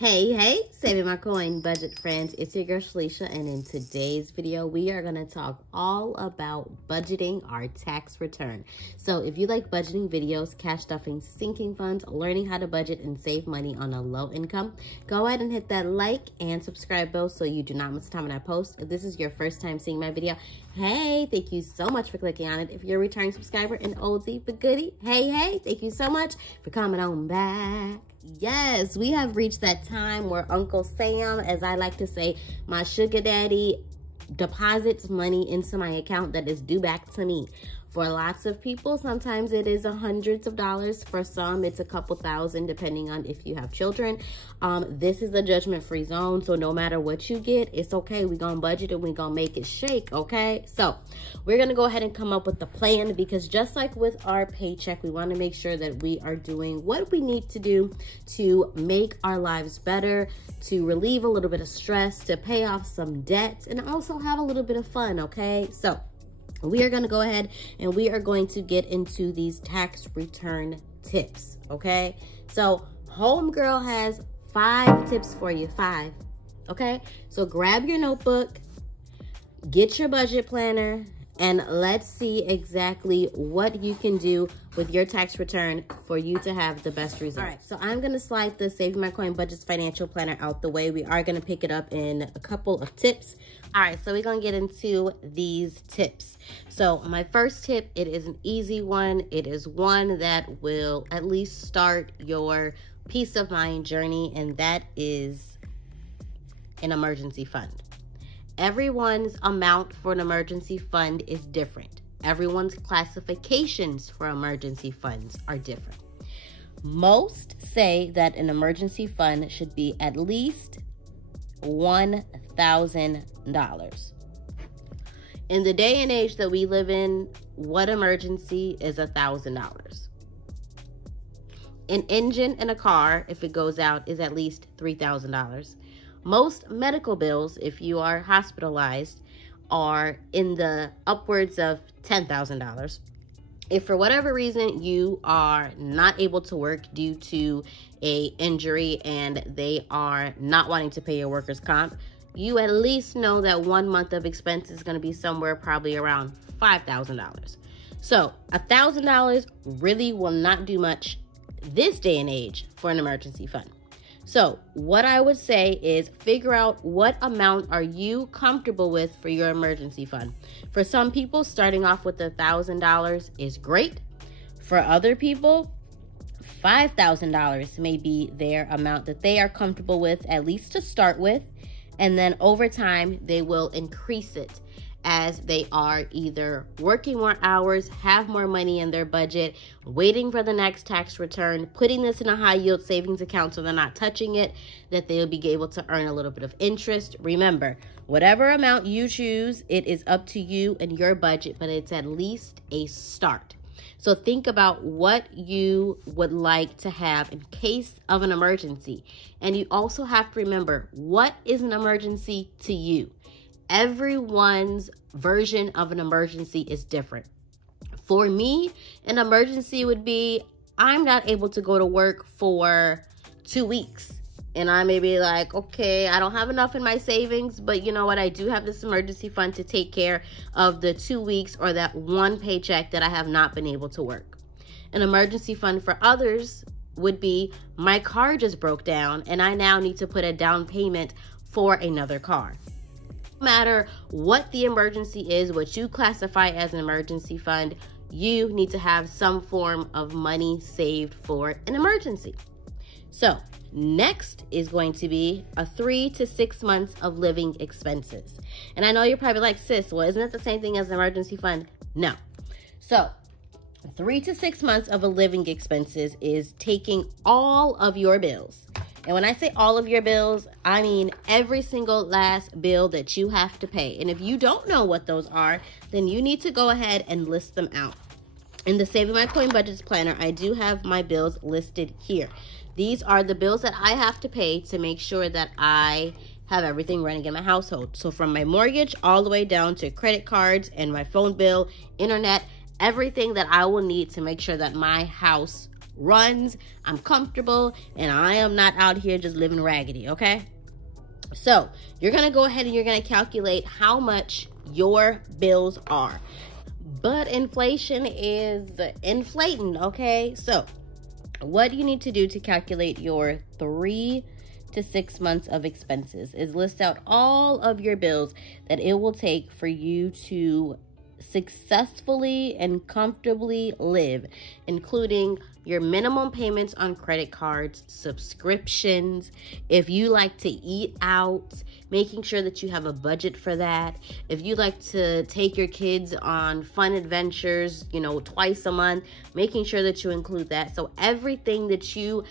Hey, saving my coin budget friends, it's your girl Shalisha, and in today's video we are going to talk all about budgeting our tax return. So if you like budgeting videos, cash stuffing, sinking funds, learning how to budget and save money on a low income, go ahead and hit that like and subscribe bell so you do not miss the time when I post. If this is your first time seeing my video, hey, thank you so much for clicking on it. If you're a returning subscriber and oldie but goodie, hey, thank you so much for coming on back. Yes, we have reached that time where Uncle Sam, as I like to say, my sugar daddy, deposits money into my account that is due back to me. For lots of people, sometimes it is hundreds of dollars. For some, it's a couple thousand, depending on if you have children. This is a judgment-free zone, so no matter what you get, it's okay. We're going to budget and we're going to make it shake, okay? So we're going to go ahead and come up with the plan, because just like with our paycheck, we want to make sure that we are doing what we need to do to make our lives better, to relieve a little bit of stress, to pay off some debts, and also have a little bit of fun, okay? So we are going to go ahead and we are going to get into these tax return tips, okay? So homegirl has 5 tips for you, 5, okay? So grab your notebook, get your budget planner, and let's see exactly what you can do with your tax return for you to have the best results. All right, so I'm going to slide the Saving My Coin Budgets Financial Planner out the way. We are going to pick it up in a couple of tips. All right, so we're going to get into these tips. So my first tip, it is an easy one. It is one that will at least start your peace of mind journey, and that is an emergency fund. Everyone's amount for an emergency fund is different. Everyone's classifications for emergency funds are different. Most say that an emergency fund should be at least $1,000. In the day and age that we live in, what emergency is $1,000? An engine in a car, if it goes out, is at least $3,000. Most medical bills, if you are hospitalized, are in the upwards of $10,000. If for whatever reason you are not able to work due to a injury and they are not wanting to pay your workers' comp, you at least know that 1 month of expense is going to be somewhere probably around $5,000. So $1,000 really will not do much this day and age for an emergency fund. So what I would say is figure out what amount are you comfortable with for your emergency fund. For some people, starting off with $1,000 is great. For other people, $5,000 may be their amount that they are comfortable with, at least to start with. And then over time, they will increase it as they are either working more hours, have more money in their budget, waiting for the next tax return, putting this in a high yield savings account so they're not touching it, that they'll be able to earn a little bit of interest. Remember, whatever amount you choose, it is up to you and your budget, but it's at least a start. So think about what you would like to have in case of an emergency. And you also have to remember, what is an emergency to you? Everyone's version of an emergency is different. For me, an emergency would be, I'm not able to go to work for 2 weeks. And I may be like, okay, I don't have enough in my savings, but you know what? I do have this emergency fund to take care of the 2 weeks or that one paycheck that I have not been able to work. An emergency fund for others would be, my car just broke down and I now need to put a down payment for another car. No matter what the emergency is, what you classify as an emergency fund, you need to have some form of money saved for an emergency. So next is going to be a 3 to 6 months of living expenses. And I know you're probably like, sis, well, isn't it the same thing as an emergency fund? No. So 3 to 6 months of a living expenses is taking all of your bills. And when I say all of your bills, I mean every single last bill that you have to pay. And if you don't know what those are, then you need to go ahead and list them out. In the Saving My Coin Budgets Planner, I do have my bills listed here. These are the bills that I have to pay to make sure that I have everything running in my household. So from my mortgage all the way down to credit cards and my phone bill, internet, everything that I will need to make sure that my house runs, I'm comfortable, and I am not out here just living raggedy, okay? So you're gonna go ahead and you're gonna calculate how much your bills are. But inflation is inflating, okay? So what you need to do to calculate your 3 to 6 months of expenses is list out all of your bills that it will take for you to successfully and comfortably live, including your minimum payments on credit cards, subscriptions, if you like to eat out, making sure that you have a budget for that. If you like to take your kids on fun adventures, you know, twice a month, making sure that you include that. So everything that you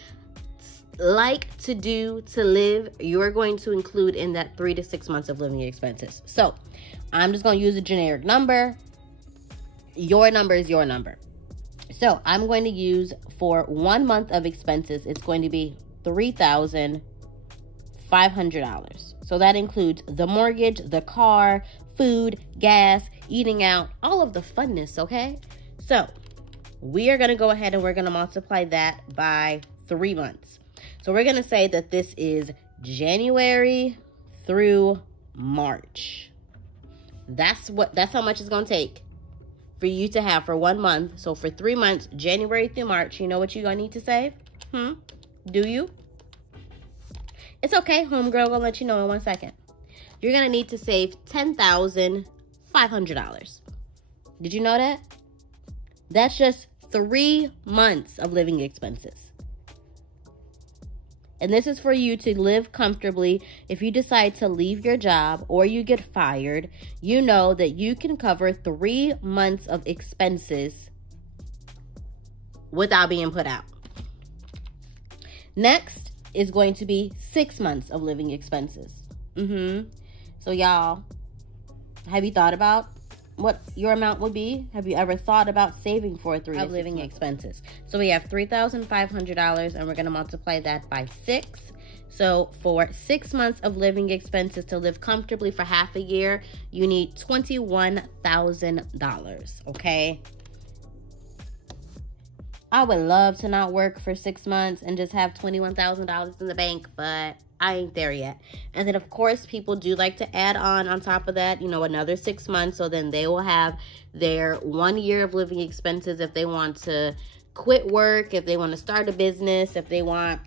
like to do to live, you're going to include in that 3 to 6 months of living expenses. So I'm just going to use a generic number. Your number is your number. So I'm going to use, for 1 month of expenses, it's going to be $3,500. So that includes the mortgage, the car, food, gas, eating out, all of the funness, okay? So we are going to go ahead and we're going to multiply that by 3 months. So we're going to say that this is January through March. That's how much it's going to take for you to have for 1 month. So for 3 months, January through March, you know what you're going to need to save? Do you? It's okay, homegirl. I'll let you know in 1 second. You're going to need to save $10,500. Did you know that? That's just 3 months of living expenses. And this is for you to live comfortably. If you decide to leave your job or you get fired, you know that you can cover 3 months of expenses without being put out. Next is going to be 6 months of living expenses. So y'all, have you thought about what your amount would be? Have you ever thought about saving for 3 of living expenses? So we have $3,500 and we're going to multiply that by 6. So for 6 months of living expenses to live comfortably for half a year, you need $21,000, okay? I would love to not work for 6 months and just have $21,000 in the bank, but I ain't there yet. And then, of course, people do like to add on top of that, you know, another 6 months. So then they will have their 1 year of living expenses if they want to quit work, if they want to start a business, if they want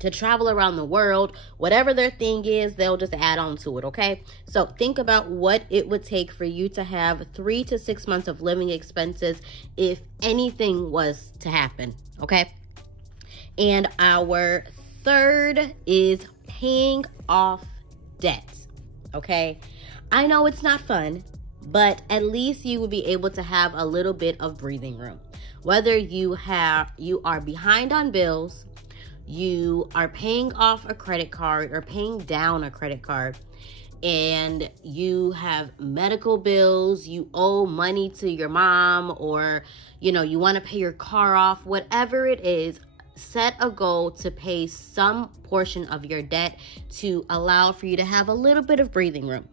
to travel around the world, whatever their thing is, they'll just add on to it, okay? So think about what it would take for you to have 3 to 6 months of living expenses if anything was to happen, okay? And our third is paying off debts, okay? I know it's not fun, but at least you will be able to have a little bit of breathing room. Whether you are behind on bills, you are paying off a credit card or paying down a credit card, and you have medical bills, you owe money to your mom, or you know, you want to pay your car off, whatever it is, set a goal to pay some portion of your debt to allow for you to have a little bit of breathing room.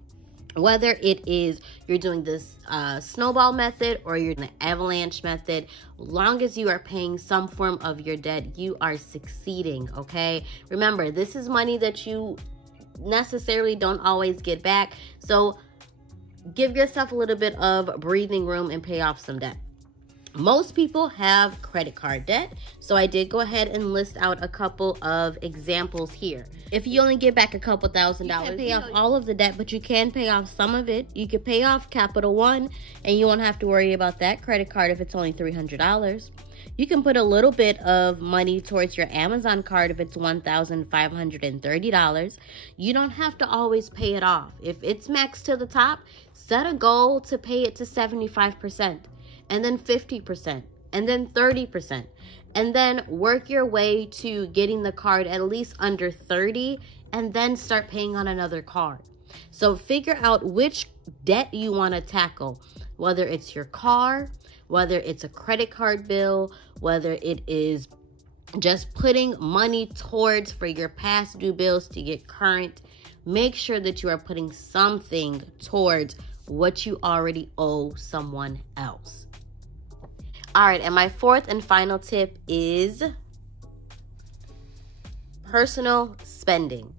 Whether it is you're doing this snowball method or you're doing the avalanche method, long as you are paying some form of your debt, you are succeeding, okay? Remember, this is money that you necessarily don't always get back. So give yourself a little bit of breathing room and pay off some debt. Most people have credit card debt, so I did go ahead and list out a couple of examples here. If you only get back a couple $1,000, you can't pay off all of the debt, but you can pay off some of it. You could pay off Capital One, and you won't have to worry about that credit card if it's only $300. You can put a little bit of money towards your Amazon card if it's $1,530. You don't have to always pay it off. If it's maxed to the top, set a goal to pay it to 75%. And then 50%, and then 30%, and then work your way to getting the card at least under 30, and then start paying on another card. So figure out which debt you want to tackle, whether it's your car, whether it's a credit card bill, whether it is just putting money towards for your past due bills to get current. Make sure that you are putting something towards what you already owe someone else. All right, and my fourth and final tip is personal spending.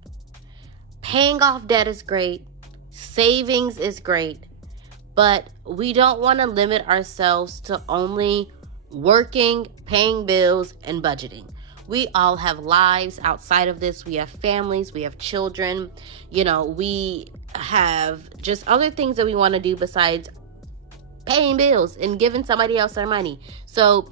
Paying off debt is great. Savings is great. But we don't want to limit ourselves to only working, paying bills, and budgeting. We all have lives outside of this. We have families, we have children. You know, we have just other things that we want to do besides paying bills and giving somebody else their money. So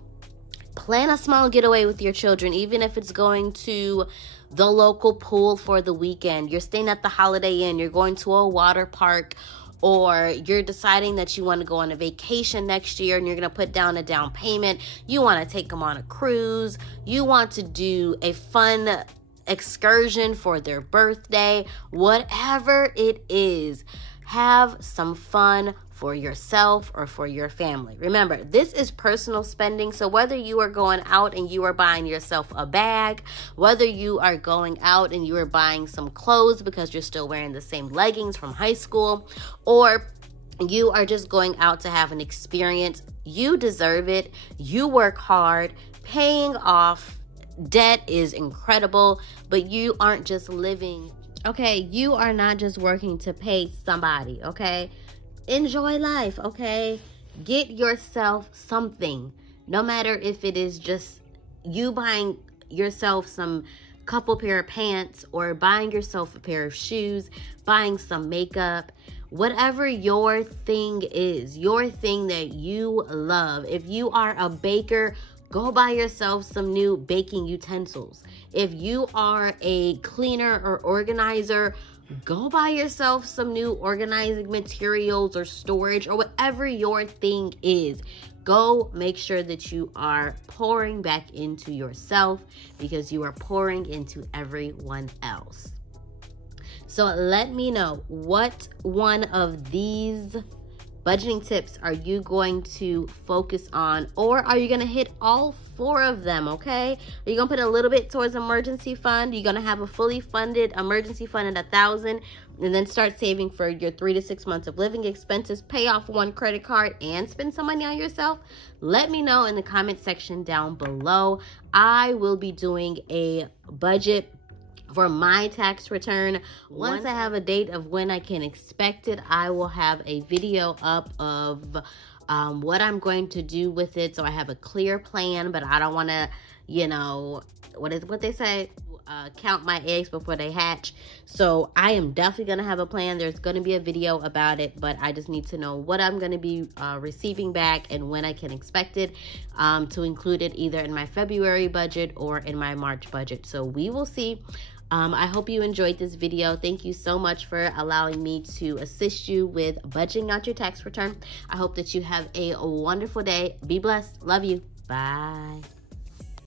plan a small getaway with your children, even if it's going to the local pool for the weekend. You're staying at the Holiday Inn. You're going to a water park, or you're deciding that you want to go on a vacation next year and you're going to put down a down payment. You want to take them on a cruise. You want to do a fun excursion for their birthday. Whatever it is, have some fun for yourself or for your family. Remember, this is personal spending. So whether you are going out and you are buying yourself a bag, whether you are going out and you are buying some clothes because you're still wearing the same leggings from high school, or you are just going out to have an experience, you deserve it. You work hard. Paying off debt is incredible, but you aren't just living. Okay, you are not just working to pay somebody, okay? Enjoy life, okay? Get yourself something. No matter if it is just you buying yourself some couple pair of pants, or buying yourself a pair of shoes, buying some makeup, whatever your thing is, your thing that you love. If you are a baker, go buy yourself some new baking utensils. If you are a cleaner or organizer, go buy yourself some new organizing materials or storage, or whatever your thing is. Go make sure that you are pouring back into yourself, because you are pouring into everyone else. So let me know, what one of these budgeting tips are you going to focus on, or are you going to hit all 4 of them? Okay, are you going to put a little bit towards emergency fund? You're going to have a fully funded emergency fund at $1,000, and then start saving for your 3 to 6 months of living expenses, pay off 1 credit card, and spend some money on yourself? Let me know in the comment section down below. I will be doing a budget for my tax return. Once I have a date of when I can expect it, I will have a video up of what I'm going to do with it, so I have a clear plan. But I don't want to, you know, what they say, count my eggs before they hatch. So I am definitely going to have a plan. There's going to be a video about it, but I just need to know what I'm going to be receiving back and when I can expect it, to include it either in my February budget or in my March budget. So we will see. I hope you enjoyed this video. Thank you so much for allowing me to assist you with budgeting out your tax return. I hope that you have a wonderful day. Be blessed. Love you. Bye.